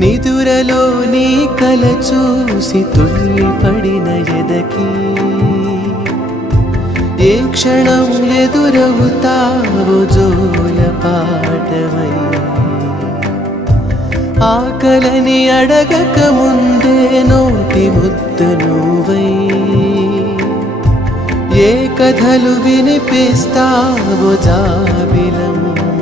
నిదురలో నీ కల చూసి తుళ్ళిపడిన ఎదకి ఏ క్షణం ఎదురవుతావో జోల పాటవై ఆకలని అడగక ముందే నోటి ముద్ద నువ్వై ఏ కథలు వినిపిస్తావో జాబిలమ్మ